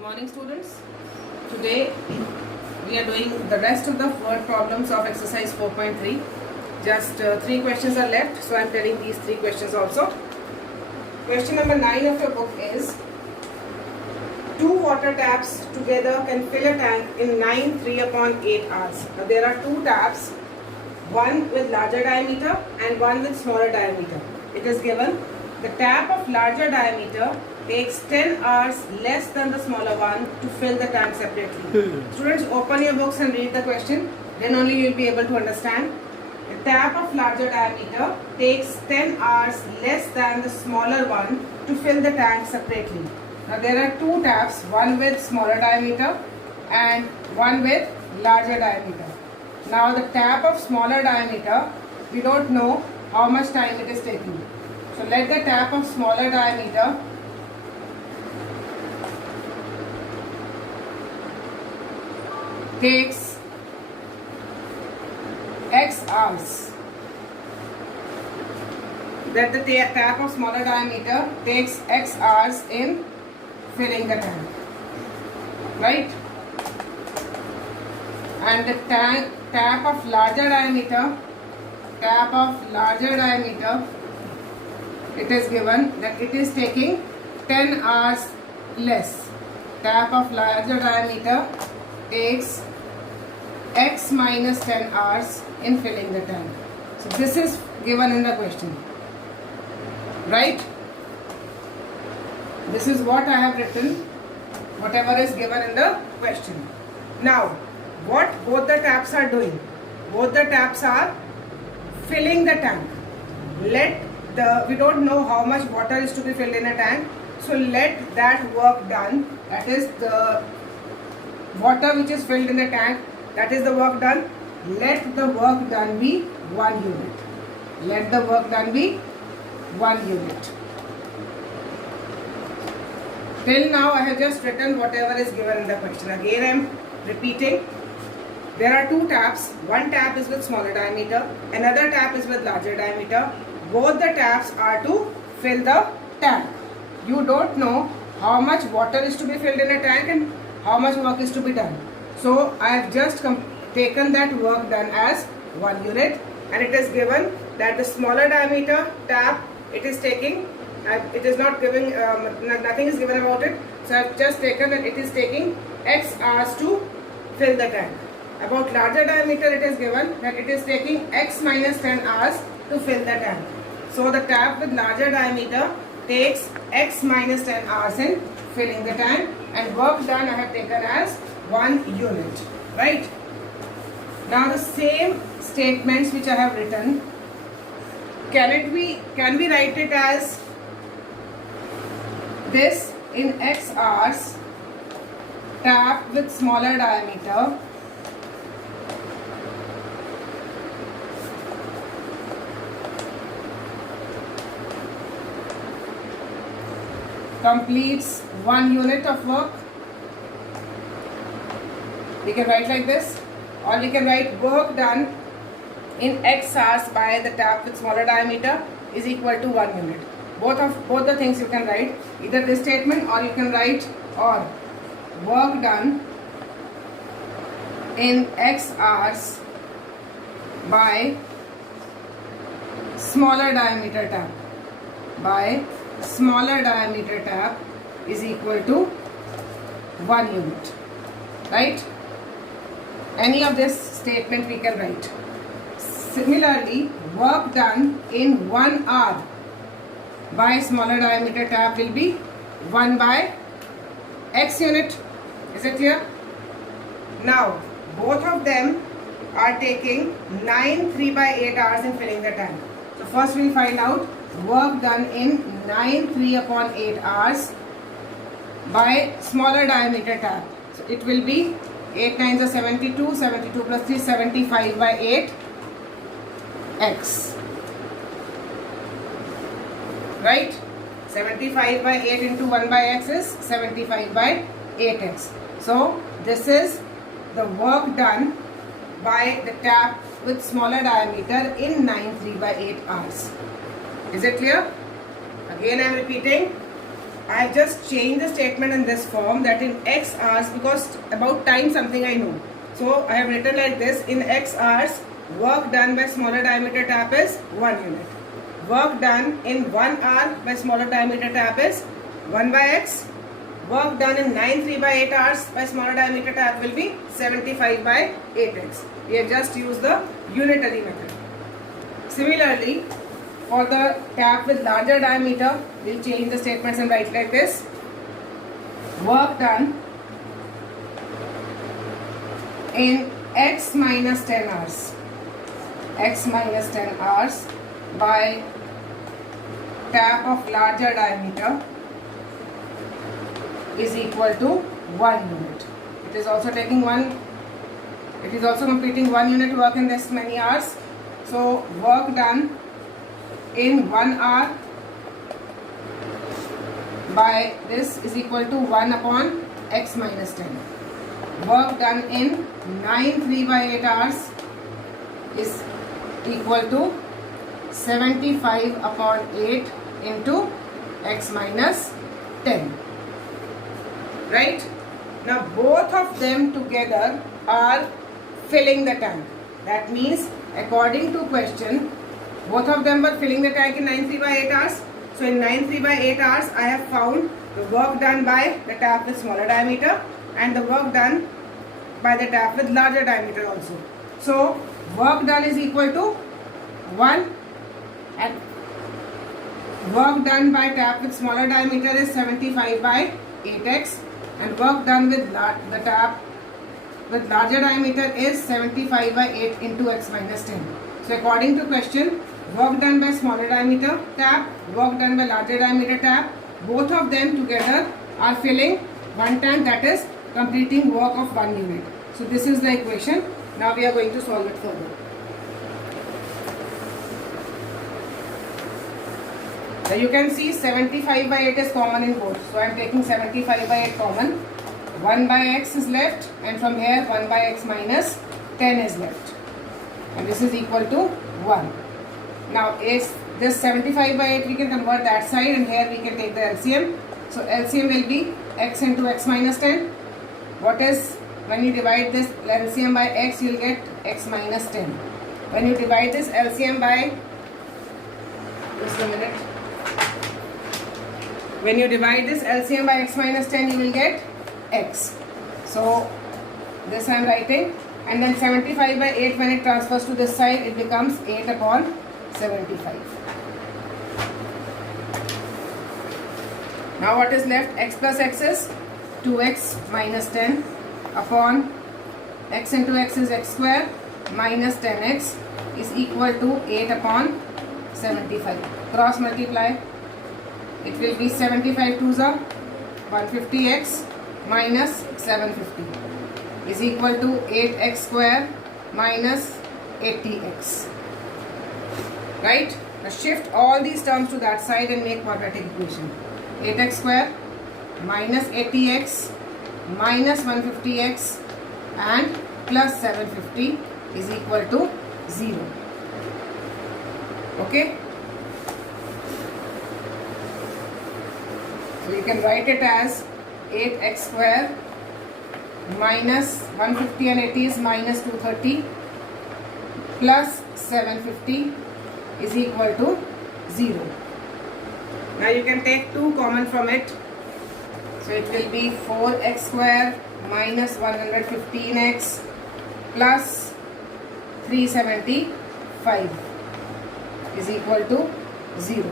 Good morning, students. Today we are doing the rest of the word problems of exercise 4.3. Just 3 questions are left, so I am telling these 3 questions also. Question number 9 of your book is: two water taps together can fill a tank in 9 3/8 hours. Now there are 2 taps, one with larger diameter and one with smaller diameter. It is given the tap of larger diameter takes 10 hours less than the smaller one to fill the tank separately. Students, open your books and read the question. Then only you will be able to understand. The tap of larger diameter takes 10 hours less than the smaller one to fill the tank separately. Now there are 2 taps, one with smaller diameter and one with larger diameter. Now the tap of smaller diameter, we don't know how much time it is taking. So let the tap of smaller diameter takes X hours. That the tap of smaller diameter takes X hours in filling the tank, right? And the tap of larger diameter, it is given that it is taking 10 hours less. Tap of larger diameter takes X minus 10 hours in filling the tank. So this is given in the question, right? This is what I have written, whatever is given in the question. Now, what both the taps are doing? Both the taps are filling the tank. We don't know how much water is to be filled in a tank, so let that work done, that is the water which is filled in the tank, that is the work done. Let the work done be 1 unit. Let the work done be 1 unit. Till now I have just written whatever is given in the question. Again I am repeating. There are 2 taps. One tap is with smaller diameter, another tap is with larger diameter. Both the taps are to fill the tank. You don't know how much water is to be filled in a tank and how much work is to be done. So I have just taken that work done as 1 unit, and it is given that the smaller diameter tap, it is taking, it is not giving, nothing is given about it. So I have just taken that it is taking X hours to fill the tank. About larger diameter, it is given that it is taking X minus 10 hours to fill the tank. So the tap with larger diameter takes X minus 10 hours in filling the tank, and work done I have taken as 1 unit, right? Now the same statements which I have written, can we write it as this: in X hours, tap with smaller diameter completes 1 unit of work. We can write like this, or we can write work done in X hours by the tap with smaller diameter is equal to 1 unit. Both the things you can write, either this statement, or you can write or work done in X hours by smaller diameter tap is equal to 1 unit, right? Any of this statement we can write. Similarly, work done in 1 hour by smaller diameter tap will be 1 by X unit. Is it clear? Now, both of them are taking 9 3/8 hours in filling the tank. So first we will find out work done in 9 3/8 hours by smaller diameter tap. So it will be 8 9s are 72, 72 plus 3 75 by 8 X, right? 75 by 8 into 1 by X is 75 by 8X. So this is the work done by the tap with smaller diameter in 9 3/8 hours. Is it clear? Again I am repeating. I have just changed the statement in this form, that in x hours, because about time something I know. So I have written like this: in x hours, work done by smaller diameter tap is 1 unit. Work done in 1 hour by smaller diameter tap is 1 by x. Work done in 9 3/8 hours by smaller diameter tap will be 75 by 8x. We have just used the unitary method. Similarly, for the tap with larger diameter, we'll change the statements and write like this: work done in x minus 10 hours. X minus 10 hours by tap of larger diameter is equal to 1 unit. It is also completing 1 unit work in this many hours. So work done in 1 hour by this is equal to 1 upon x minus 10. Work done in 9 3/8 hours is equal to 75 upon 8 into x minus 10. Right? Now both of them together are filling the tank. That means, according to question, both of them were filling the tank in 9 3/8 hours. So in 9 3/8 hours, I have found the work done by the tap with smaller diameter and the work done by the tap with larger diameter also. So work done is equal to 1, and work done by tap with smaller diameter is 75 by 8x, and work done with the tap with larger diameter is 75 by 8 into x minus 10. So according to question, work done by smaller diameter tap, work done by larger diameter tap, both of them together are filling one tank, that is completing work of 1 unit. So this is the equation. Now we are going to solve it further. So you can see 75 by 8 is common in both. So I am taking 75 by 8 common. 1 by x is left, and from here 1 by x minus 10 is left. And this is equal to 1. Now is this 75 by 8 we can convert that side, and here we can take the LCM. So LCM will be x into x minus 10. What is, when you divide this LCM by x, you will get x minus 10. When you divide this LCM by, just a minute. When you divide this LCM by x minus 10, you will get x. So this I am writing, and then 75 by 8, when it transfers to this side, it becomes 8 upon 75. Now what is left? X plus x is 2x minus 10 upon x into x is x square minus 10x is equal to 8 upon 75. Cross multiply. It will be 75 2s are 150x minus 750 is equal to 8x square minus 80x. Right? Now shift all these terms to that side and make quadratic equation. 8x square minus 80x minus 150x and plus 750 is equal to 0. Okay? So you can write it as 8x square minus 150 and 80 is minus 230 plus 750 is equal to 0. Now you can take 2 common from it. So it will be 4x square minus 115x plus 375 is equal to 0.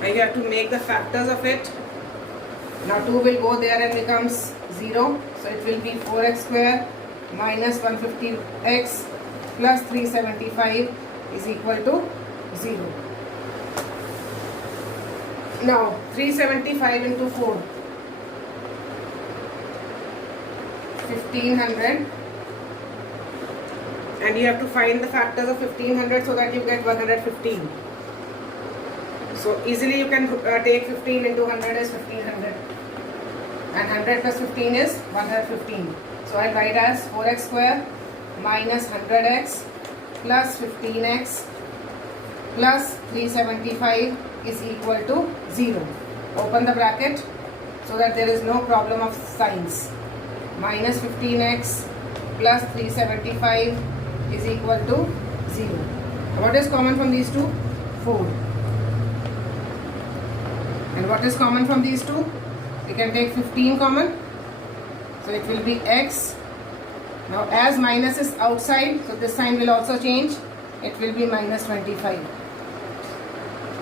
Now you have to make the factors of it. Now 2 will go there and becomes 0. So it will be 4x square minus 150x plus 375 is equal to 0. Now 375 into 4, 1500, and you have to find the factors of 1500 so that you get 115. So easily you can take 15 into 100 is 1500, and 100 plus 15 is 115. So I'll write as 4x square minus 100x plus 15x plus 375 is equal to 0. Open the bracket so that there is no problem of signs. Minus 15x plus 375 is equal to 0. What is common from these two? 4. And what is common from these two? We can take 15 common. So it will be x. Now as minus is outside, so this sign will also change. It will be minus 25.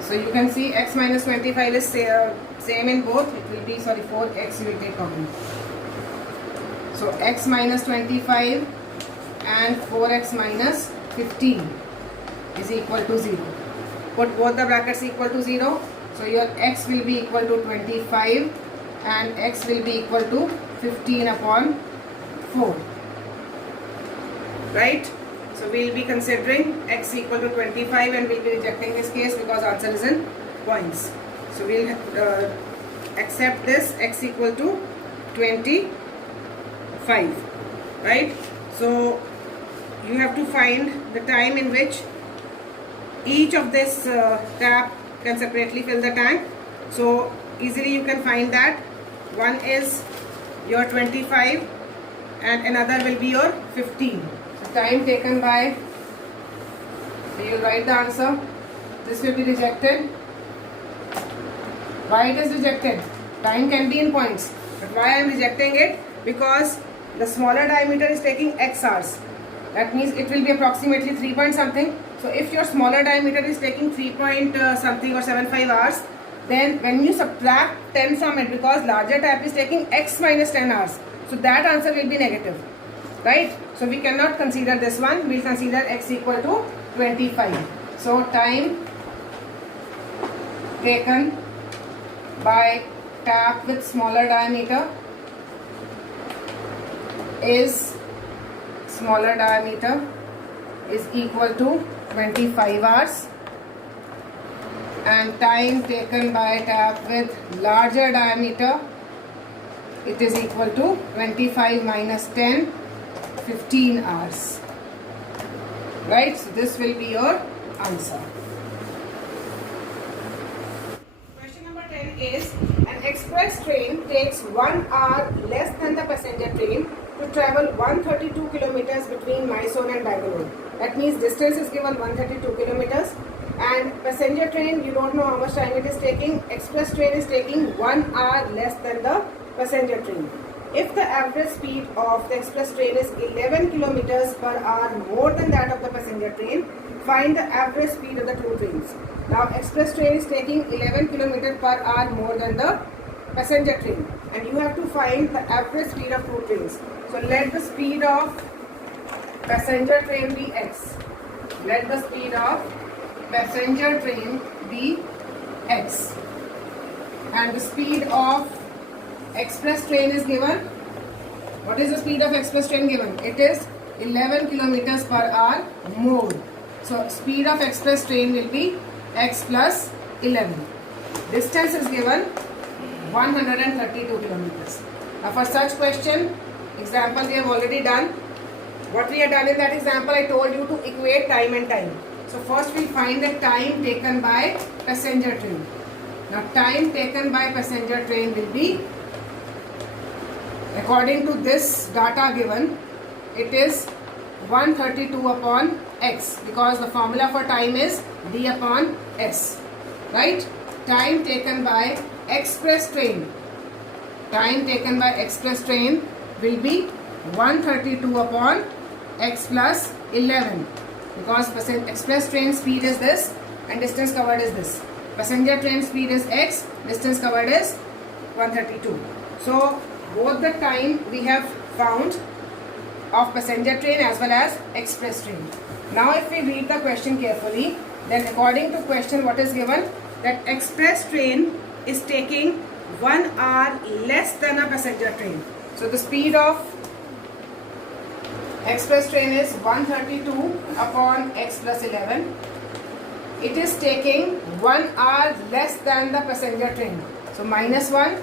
So you can see x minus 25 is same in both. It will be, 4x you will take common. So x minus 25 and 4x minus 15 is equal to 0. Put both the brackets equal to 0. So your x will be equal to 25 and x will be equal to 15 upon 4. Right? So we will be considering x equal to 25 and we will be rejecting this case because answer is in points. So we will accept this x equal to 25. Right? So you have to find the time in which each of this tap can separately fill the tank. So easily you can find that one is your 25 and another will be your 15. So time taken by, so you will write the answer. This will be rejected. Why it is rejected? Time can be in points, but why I am rejecting it? Because the smaller diameter is taking x hours. That means it will be approximately 3 point something. So if your smaller diameter is taking 3 point something or 75 hours, then when you subtract 10 from it, because larger tap is taking x minus 10 hours, so that answer will be negative, right? So we cannot consider this one. We will consider x equal to 25. So time taken by tap with smaller diameter is equal to 25 hours, and time taken by tap with larger diameter, it is equal to 25 minus 10, 15 hours. Right? So this will be your answer. Question number 10 is, an express train takes 1 hour less than the passenger train to travel 132 kilometers between Mysore and Bangalore. That means distance is given 132 kilometers, and passenger train, you don't know how much time it is taking. Express train is taking 1 hour less than the passenger train. If the average speed of the express train is 11 kilometers per hour more than that of the passenger train, find the average speed of the two trains. Now express train is taking 11 kilometers per hour more than the passenger train, and you have to find the average speed of two trains. So let the speed of passenger train be x. Let the speed of passenger train be x. And the speed of express train is given. What is the speed of express train given? It is 11 kilometers per hour more. So speed of express train will be x plus 11. Distance is given 132 kilometers. Now for such question, example we have already done. What we have done in that example, I told you to equate time and time. So first we find the time taken by passenger train. Now time taken by passenger train will be, according to this data given, it is 132 upon x, because the formula for time is d upon s. Right? Time taken by express train. Time taken by express train will be 132 upon x plus 11, because express train speed is this and distance covered is this. Passenger train speed is x, distance covered is 132. So both the time we have found of passenger train as well as express train. Now if we read the question carefully, then according to question what is given, that express train is taking 1 hour less than a passenger train. So the speed of express train is 132 upon x plus 11. It is taking 1 hour less than the passenger train. So minus 1,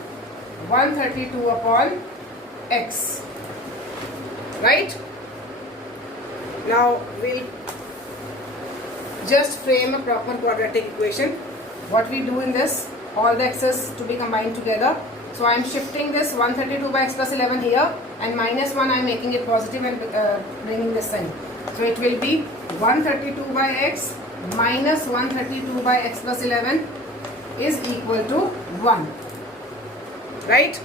132 upon x. Right? Now we'll just frame a proper quadratic equation. What we do in this, all the x's to be combined together. So I am shifting this 132 by x plus 11 here, and minus 1 I am making it positive and bringing this sign. So it will be 132 by x minus 132 by x plus 11 is equal to 1. Right?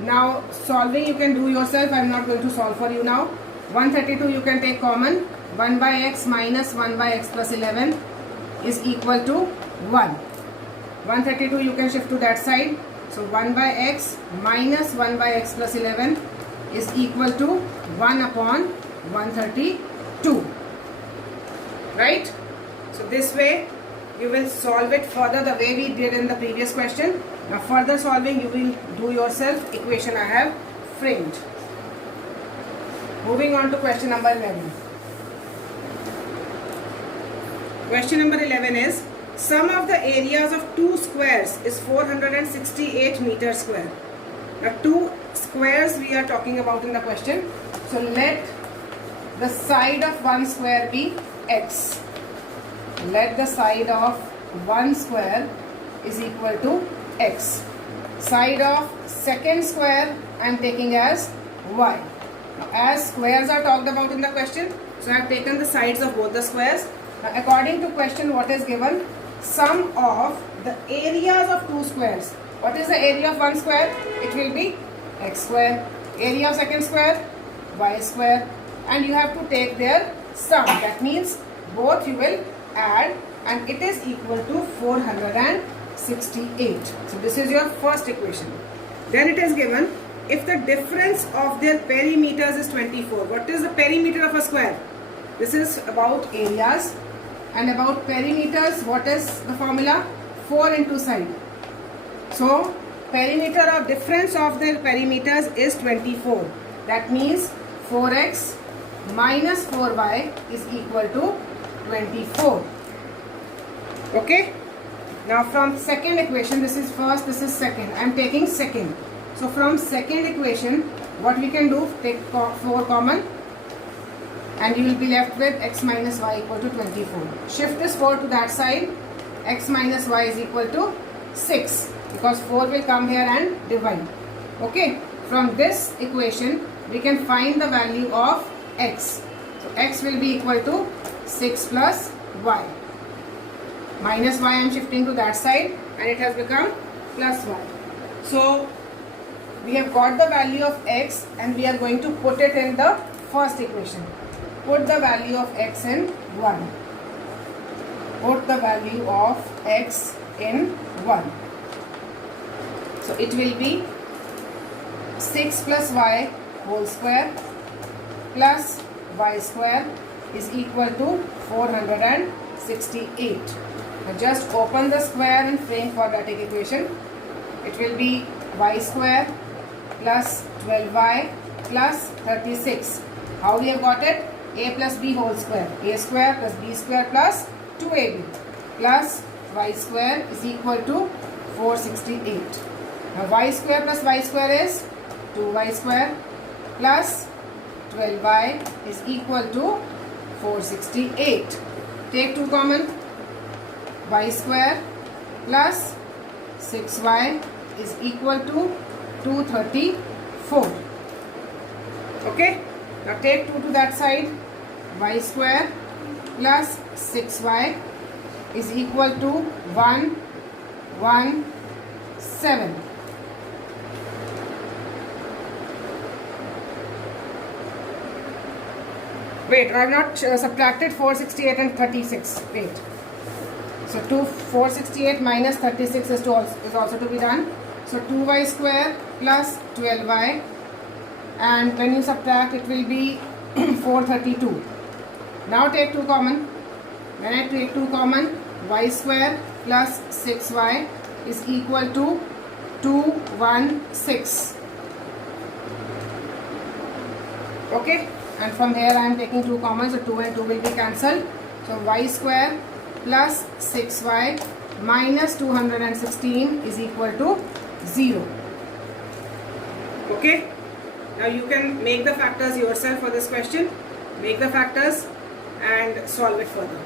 Now solving you can do yourself. I am not going to solve for you now. 132 you can take common. 1 by x minus 1 by x plus 11 is equal to 1. 132 you can shift to that side. So 1 by x minus 1 by x plus 11 is equal to 1 upon 132. Right? So this way you will solve it further the way we did in the previous question. Now further solving you will do yourself equation I have framed. Moving on to question number 11. Question number 11 is, sum of the areas of two squares is 468 meters square. Now two squares we are talking about in the question. So let the side of one square be x. Let the side of one square is equal to x. Side of second square I am taking as y. Now, as squares are talked about in the question, so I have taken the sides of both the squares. Now, according to question, what is given? Sum of the areas of two squares. What is the area of one square? It will be x square. Area of second square, y square. And you have to take their sum. That means both you will add, and it is equal to 468. So this is your first equation. Then it is given, if the difference of their perimeters is 24. What is the perimeter of a square? This is about areas, and about perimeters, what is the formula? 4 into side. So perimeter of difference of their perimeters is 24. That means 4x minus 4y is equal to 24. Okay. Now from second equation, this is first, this is second. I am taking second. So from second equation, what we can do, take 4 common, and you will be left with x minus y equal to 24. Shift this 4 to that side. X minus y is equal to 6, because 4 will come here and divide. Okay. From this equation, we can find the value of x. So x will be equal to 6 plus y. Minus y I am shifting to that side, and it has become plus y. So we have got the value of x, and we are going to put it in the first equation. Put the value of x in 1. Put the value of x in 1. So it will be 6 plus y whole square plus y square is equal to 468. Now just open the square and frame quadratic equation. It will be y square plus 12y plus 36. How we have got it? A plus b whole square. A square plus b square plus 2ab plus y square is equal to 468. Now y square plus y square is 2y square plus 12y is equal to 468. Take 2 common. Y square plus 6y is equal to 234. Okay. Now take 2 to that side. Y square plus 6y is equal to 117. Wait, I have not subtracted 468 and 36. Wait. So 468 minus 36 is also to be done. So 2y square plus 12y, and when you subtract, it will be 432. Now take 2 common. When I take 2 common, y square plus 6y is equal to 216. Okay, and from here I am taking 2 common, so 2 and 2 will be cancelled. So y square plus 6y minus 216 is equal to 0. Okay. Now you can make the factors yourself for this question. Make the factors and solve it further.